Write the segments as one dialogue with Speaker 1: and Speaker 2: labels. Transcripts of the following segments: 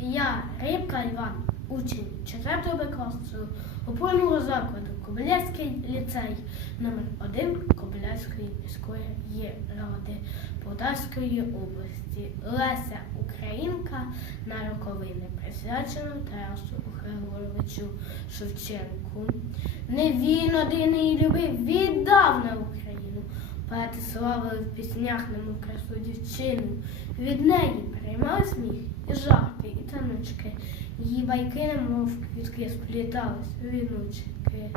Speaker 1: Я, Рибка Іван, учень 4 Б класу опорного закладу Кобиляцький ліцей номер 1 Кобиляцької міської ради Полтавської області. Леся Українка на роковини, присвячено Тарасу Григоровичу Шевченку. Не він один і любив, віддав на Україну. Поети славили в піснях немов красу дівчину. Від неї приймали сміх і жарти, і. Її байки, немов квітки, сплітались віночки.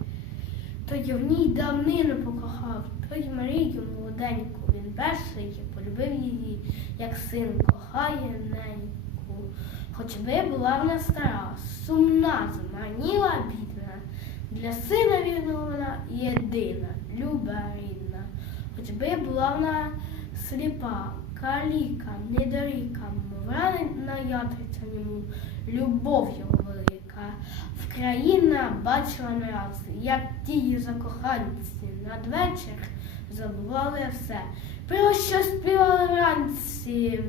Speaker 1: То я в ній давнину покохав, то й Марію молоденьку. Він перший полюбив її, як син кохає неньку. Хоч би була вона стара, сумна, зманіла, бідна. Для сина вірно вона єдина, люба рідна. Хоч би була вона сліпа, каліка, недоріка, ятриця йому, любов його велика. Вкраїна бачила не раз, як ті закоханці надвечір забували все, про що співали вранці,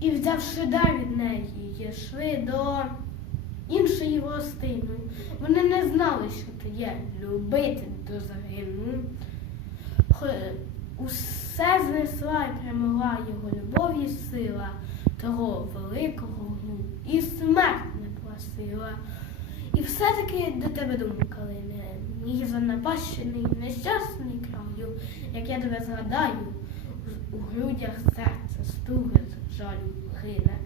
Speaker 1: і, взявши дар від неї, йшли до іншої гостини. Вони не знали, що то є любити до загину. Усе знесла і перемогла його любов і сила того великого гну, і смерть не просила. І все-таки до тебе думка лине, мій занапащений, нещасний краю, як я тебе згадаю, у грудях серце стугне жалю гине.